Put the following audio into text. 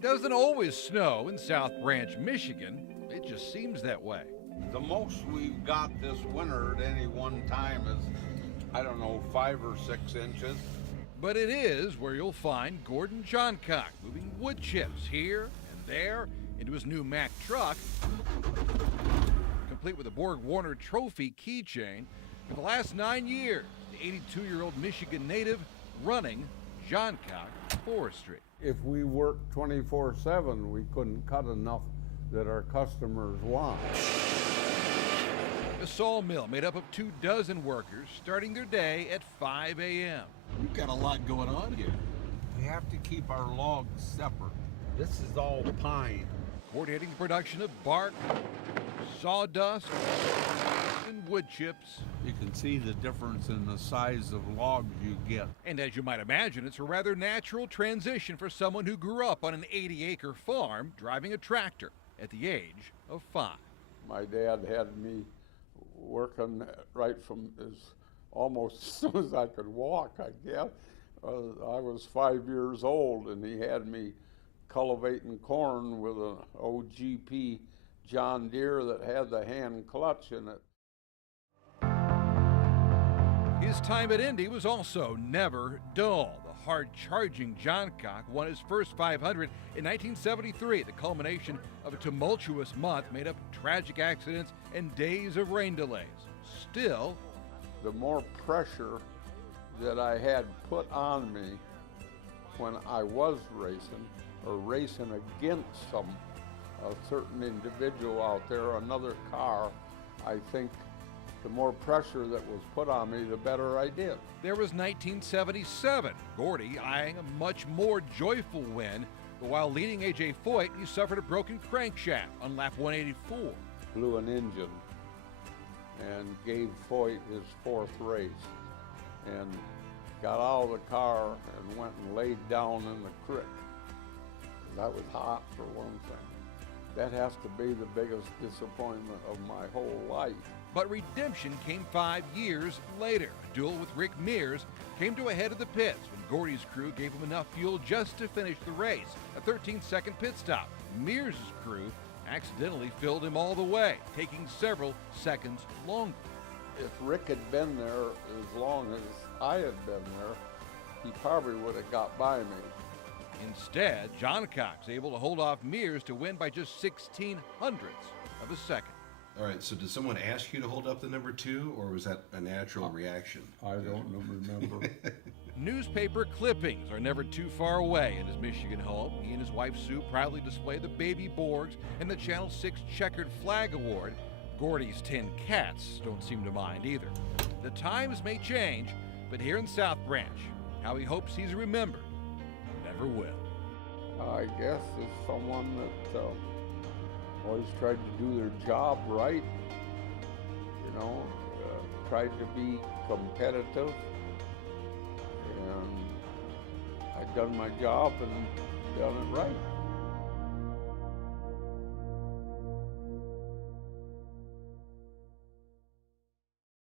It doesn't always snow in South Branch, Michigan. It just seems that way. The most we've got this winter at any one time is, I don't know, 5 or 6 inches. But it is where you'll find Gordon Johncock moving wood chips here and there into his new Mack truck, complete with a Borg Warner Trophy keychain. For the last 9 years, the 82-year-old Michigan native running Johncock Forestry. If we worked 24/7, we couldn't cut enough that our customers want. A sawmill made up of 24 workers starting their day at 5 a.m. You've got a lot going on here. We have to keep our logs separate. This is all pine. Coordinating the production of bark, sawdust, and wood chips. You can see the difference in the size of logs you get. And as you might imagine, it's a rather natural transition for someone who grew up on an 80-acre farm driving a tractor at the age of 5. My dad had me working right from almost as soon as I could walk, I guess. I was 5 years old, and he had me cultivating corn with an OGP John Deere that had the hand clutch in it. His time at Indy was also never dull. The hard-charging Johncock won his first 500 in 1973, the culmination of a tumultuous month made up of tragic accidents and days of rain delays. Still, the more pressure that I had put on me when I was racing, or racing against a certain individual out there, another car, I think the more pressure that was put on me, the better I did. There was 1977. Gordy eyeing a much more joyful win, but while leading A.J. Foyt, he suffered a broken crankshaft on lap 184. Blew an engine and gave Foyt his 4th race, and got out of the car and went and laid down in the creek. That was hot, for one thing. That has to be the biggest disappointment of my whole life. But redemption came 5 years later. A duel with Rick Mears came to a head of the pits when Gordy's crew gave him enough fuel just to finish the race. A 13-second pit stop. Mears' crew accidentally filled him all the way, taking several seconds longer. If Rick had been there as long as I had been there, he probably would have got by me. Instead, Johncock's able to hold off Mears to win by just 16 hundredths of a second. All right, so did someone ask you to hold up the number 2, or was that a natural reaction? I don't remember. Newspaper clippings are never too far away in his Michigan home. He and his wife Sue proudly display the baby Borgs and the Channel 6 Checkered Flag Award. Gordy's 10 cats don't seem to mind either. The times may change, but here in South Branch, how he hopes he's remembered never will. I guess it's someone that always tried to do their job right, tried to be competitive, and I've done my job and done it right.